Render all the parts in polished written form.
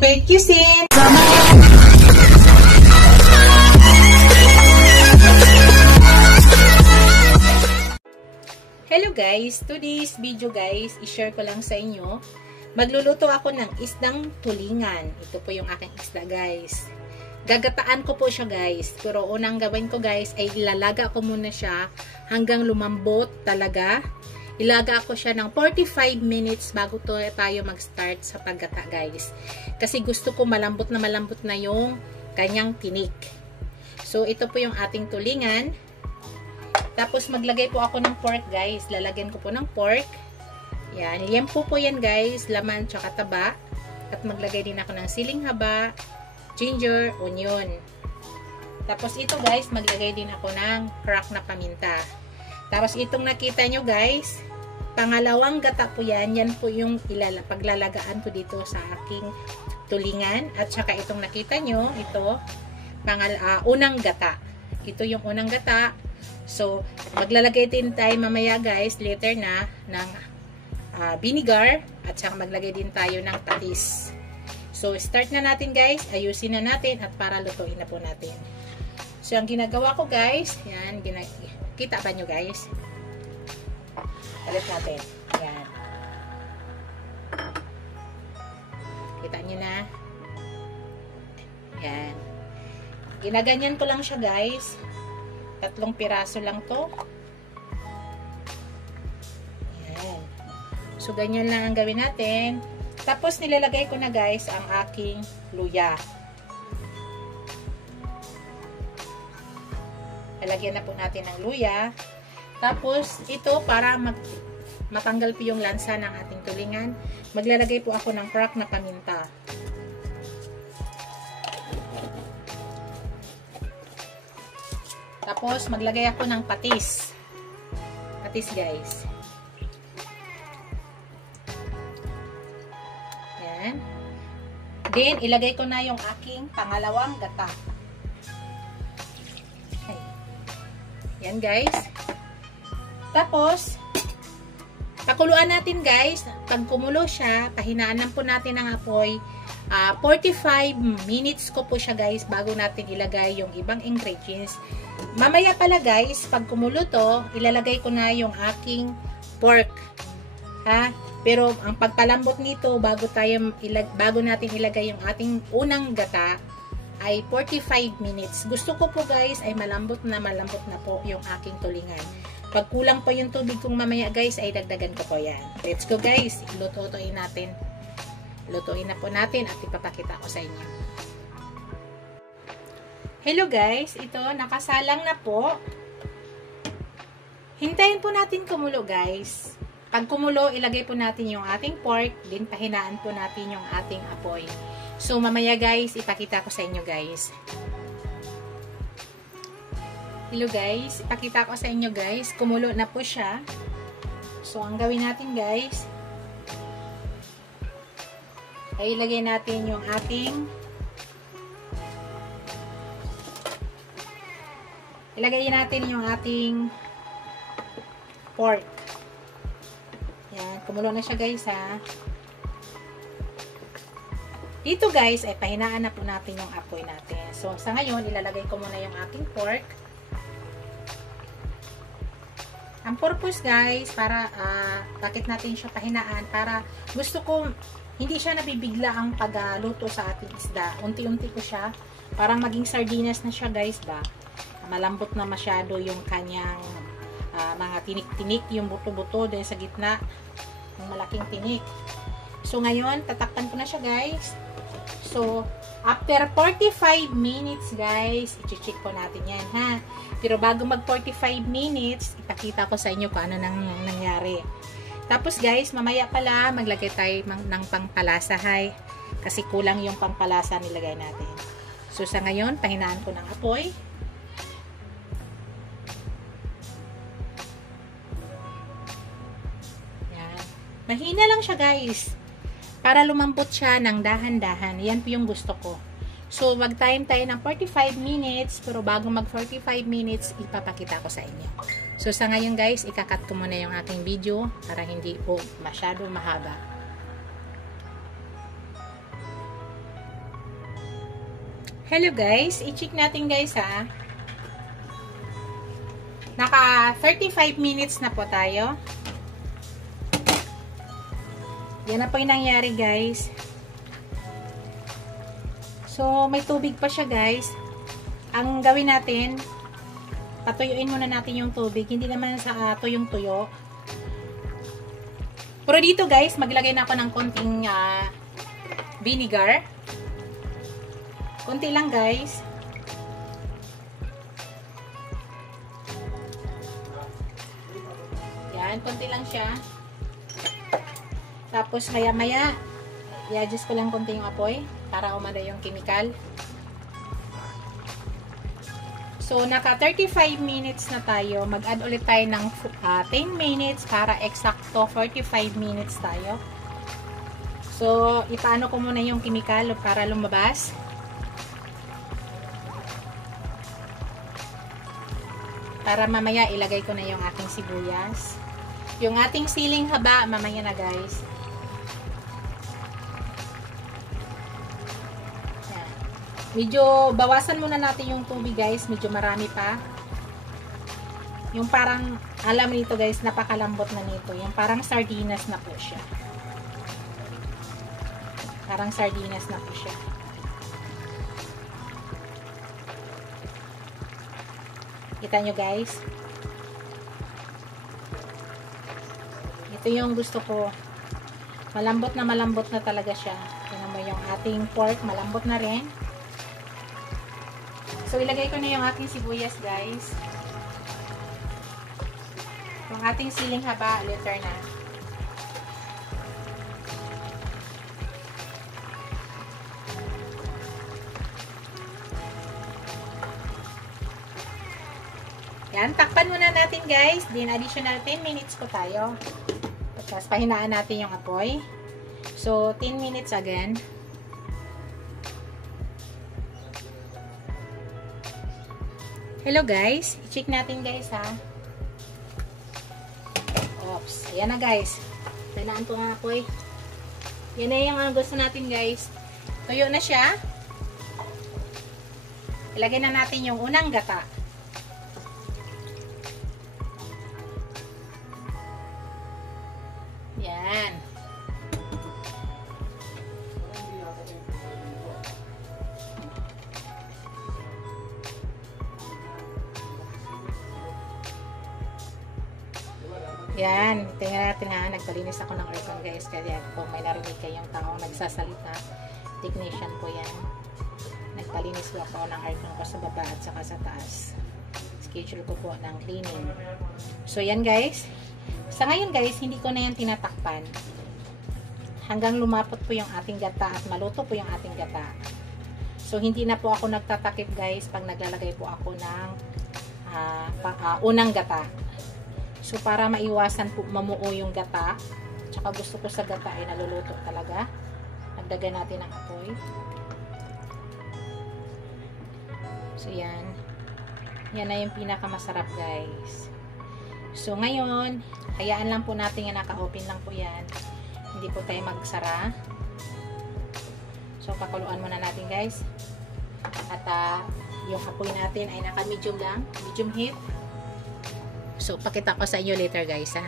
Bird Cuisine! Hello guys! Today's video guys, i-share ko lang sa inyo. Magluluto ako ng isdang tulingan. Ito po yung aking isda guys. Gagataan ko po siya guys. Pero unang gawin ko guys ay ilalaga ko muna siya hanggang lumambot talaga. Ilaga ko siya ng 45 minutes bago tayo mag-start sa paggata guys. Kasi gusto ko malambot na yung kanyang tinik. So ito po yung ating tulingan. Tapos maglagay po ako ng pork guys. Lalagyan ko po ng pork. Yan. Liempo po yan guys. Laman tsaka taba. At maglagay din ako ng siling haba, ginger, onion. Tapos ito guys, maglagay din ako ng crack na paminta. Tapos itong nakita nyo guys, pangalawang gata po yan. Yan po yung paglalagaan ko dito sa aking tulingan. At saka itong nakita nyo, ito, unang gata. Ito yung unang gata. So, maglalagay din tayo mamaya guys, later na, ng vinegar. At saka maglagay din tayo ng patis. So, start na natin guys. Ayusin na natin at para lutuin na po natin. So, ang ginagawa ko guys, yan, kita ba nyo guys? Alit natin. Yan. Kita nyo na. Yan. Ginaganyan ko lang siya guys. 3 piraso lang to. Yan. So, ganyan lang ang gawin natin. Tapos, nilalagay ko na guys ang aking luya. Lalagyan na po natin ng luya. Tapos, ito para matanggal po yung lansa ng ating tulingan, maglalagay po ako ng crack na paminta. Tapos, maglagay ako ng patis. Patis guys. Yan. Then, ilagay ko na yung aking pangalawang gata. Yan guys. Tapos, pakuluan natin guys. Pag kumulo siya, pahinaan lang po natin ang apoy. 45 minutes ko po siya guys bago natin ilagay yung ibang ingredients. Mamaya pala guys, pag kumulo to, ilalagay ko na yung aking pork. Ha? Pero ang pagpalambot nito bago natin ilagay yung ating unang gata, ay 45 minutes. Gusto ko po guys ay malambot na po yung aking tulingan. Pag kulang pa yung tubig kong mamaya guys ay dagdagan ko po yan. Let's go guys. Lutuin natin. Lutuin na po natin at ipapakita ko sa inyo. Hello guys. Ito nakasalang na po. Hintayin po natin kumulo guys. Pag kumulo ilagay po natin yung ating pork. Din pahinaan po natin yung ating apoy. So, mamaya guys, ipakita ko sa inyo guys. Hello guys, ipakita ko sa inyo guys. Kumulo na po siya. So, ang gawin natin guys, ay ilagay natin yung ating pork. Yan, kumulo na siya guys ha. Dito guys, ay pahinaan na po natin yung apoy natin. So, sa ngayon, ilalagay ko muna yung ating pork. Ang purpose guys, para, bakit natin siya pahinaan? Para, gusto ko, hindi siya nabibigla ang pagluto sa ating isda. Unti-unti ko siya, parang maging sardinas na siya guys ba? Malambot na masyado yung kanyang mga tinik-tinik, yung buto-buto dahil sa gitna, yung malaking tinik. So, ngayon, tatakpan ko na siya guys. So, after 45 minutes, guys, i-check po natin yan, ha? Pero bago mag 45 minutes, ipakita ko sa inyo kung ano nangyari. Tapos, guys, mamaya pala, maglagay tayo ng pangpalasa, hay. Kasi kulang yung pangpalasa nilagay natin. So, sa ngayon, pahinaan ko ng apoy. Yan. Mahina lang siya, guys. Para lumambot siya ng dahan-dahan. Yan po yung gusto ko. So, mag-time tayo ng 45 minutes. Pero bago mag 45 minutes, ipapakita ko sa inyo. So, sa ngayon guys, ikakat ko muna yung aking video para hindi po masyado mahaba. Hello guys, i-check natin guys ha. Naka 35 minutes na po tayo. Yan na po yung nangyari guys. So, may tubig pa siya guys. Ang gawin natin, patuyuin muna natin yung tubig. Hindi naman sa tuyong-tuyo. Pero dito guys, maglagay na ako ng konting vinegar. Konti lang guys. Yan, konti lang siya. Tapos maya-maya, i-adjust ko lang konti yung apoy para umanda yung chemical. So, naka 35 minutes na tayo. Mag-add ulit tayo ng 10 minutes para eksakto 45 minutes tayo. So, ipaano ko muna yung chemical para lumabas. Para mamaya ilagay ko na yung ating sibuyas. Yung ating siling haba, mamaya na guys. Yan. Medyo bawasan muna natin yung tubig guys. Medyo marami pa. Yung parang, alam nito guys, napakalambot na nito. Yung parang sardinas na po siya. Parang sardinas na po siya. Kita nyo guys. Ito yung gusto ko. Malambot na talaga siya. Tingnan mo yung ating pork. Malambot na rin. So, ilagay ko na yung ating sibuyas guys. Yung ating siling haba, liter na. Yan, takpan muna natin guys. Then additional 10 minutes po tayo. Tapos pahinaan natin yung apoy. So 10 minutes again. Hello guys. I-check natin guys ha. Oops. Ayan na guys. Pahinaan po ang apoy. Yan na yung gusto natin guys. Tuyo na siya. Ilagay na natin yung unang gata. Yan. Yan. Tingnan natin ha. Nagpalinis ako ng aircon guys. Kaya kung may narinig kayong taong nagsasalita, technician po yan. Nagpalinis ko ako ng aircon ko sa baba at saka sa taas. Schedule ko po ng cleaning. So yan guys. Sa ngayon guys, hindi ko na yan tinatakpan. Hanggang lumapot po yung ating gata at maluto po yung ating gata. So, hindi na po ako nagtatakip guys pag naglalagay po ako ng unang gata. So, para maiwasan po mamuo yung gata, tsaka gusto ko sa gata ay naluluto talaga. Nagdagan natin ng apoy. So, yan. Yan na yung pinakamasarap guys. So, ngayon, hayaan lang po natin yan, naka-open lang po yan. Hindi po tayo magsara. So, pakuluan muna natin guys. At yung apoy natin ay naka-medium lang, medium heat. So, pakita ko sa inyo later guys ha.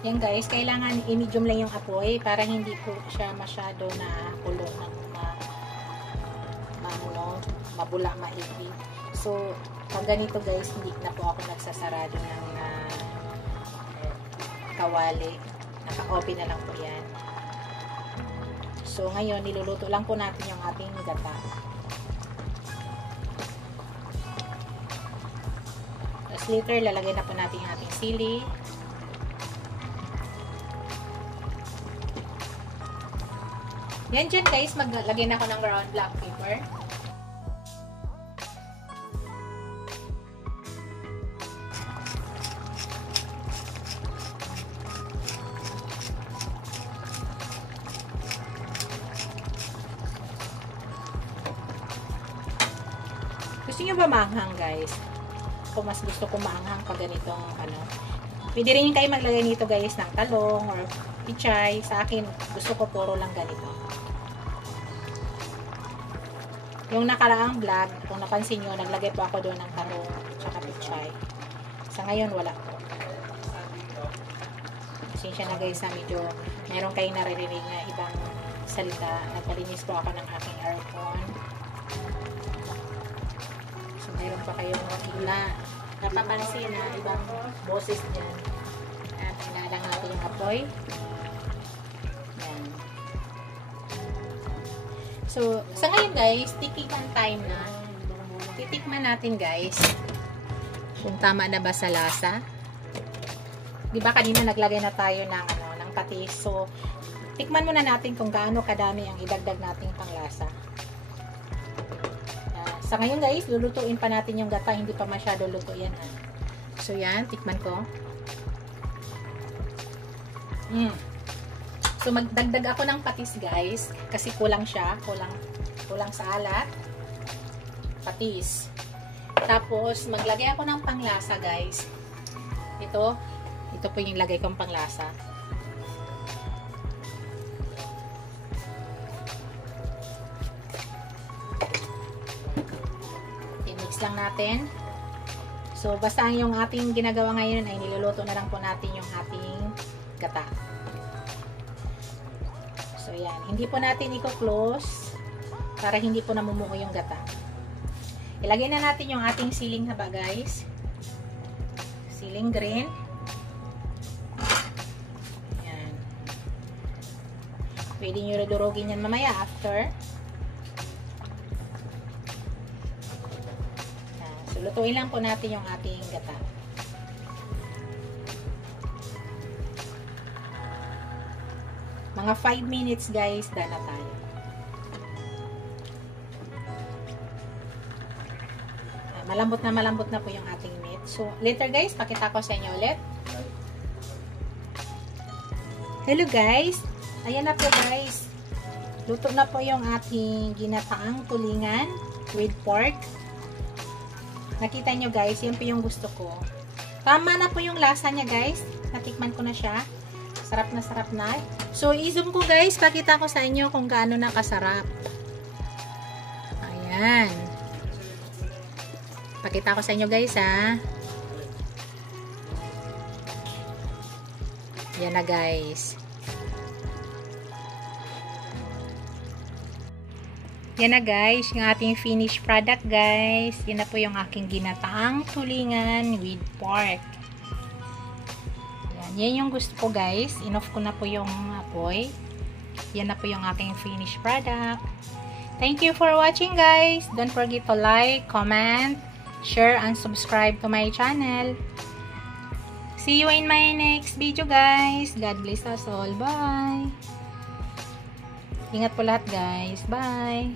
Yan guys, kailangan i-medium lang yung apoy para hindi po siya masyado na kulong ng mabula, maigi. So, pag ganito guys, hindi na po ako nagsasarado ng kawali. Naka-open na lang po yan. So, ngayon, niluluto lang po natin yung ating gata. Tapos later, lalagay na po natin yung ating sili. Yan dyan guys, maglagay na ako ng ground black pepper. Gusto nyo ba maanghang guys? Ako mas gusto ko maanghang pag ganitong ano. Pwede rin kayo maglagay nito guys ng talong or pichay. Sa akin, gusto ko puro lang ganito. Yung nakaraang vlog, kung napansin nyo, naglagay po ako doon ng talong tsaka pichay. Sa ngayon, wala po. Pasensya na guys, medyo meron kayong naririnig na ibang salita. Nagpalinis po ako ng aking aircon. So, meron pa kayong napapansin na ibang boses dyan. At inalang natin yung apoy. Yan. So, sa ngayon guys, tikikan time na. Titikman natin guys kung tama na ba sa lasa. Diba kanina naglagay na tayo ng patis. So, tikman muna natin kung gaano kadami ang idagdag nating panglasa. Sa ngayon guys, lulutuin pa natin yung gata. Hindi pa masyado luto yan. So, yan. Tikman ko. So, magdagdag ako ng patis guys. Kasi kulang siya. Kulang sa alat. Patis. Tapos, maglagay ako ng panglasa guys. Ito po yung lagay kong panglasa. I-mix lang natin. So, basta yung ating ginagawa ngayon ay niluluto na lang po natin yung ating gata. So, yan. Hindi po natin i-close para hindi po namumuo yung gata. Ilagay na natin yung ating siling haba guys. Siling green. Pwede nyo durugin yan mamaya after. So, lutuin lang po natin yung ating gata. Mga 5 minutes guys, dala tayo. Malambot na po yung ating meat. So, later guys, pakita ko sa inyo ulit. Hello guys! Ayan na po guys. Luto na po yung ating ginataang tulingan with pork. Nakita nyo guys, yan po yung gusto ko. Tama na po yung lasa niya guys. Natikman ko na siya. Sarap na sarap na. So, i-zoom ko guys. Pakita ko sa inyo kung gaano na kasarap. Ayan. Pakita ko sa inyo guys ha. Yan na guys. Yan na guys, yung ating finished product guys. Yan na po yung aking ginataang tulingan with pork. Yan yung gusto ko guys. Inoff ko na po yung apoy. Yan na po yung aking finished product. Thank you for watching guys. Don't forget to like, comment, share, and subscribe to my channel. See you in my next video guys. God bless us all. Bye! Ingat po lahat guys. Bye!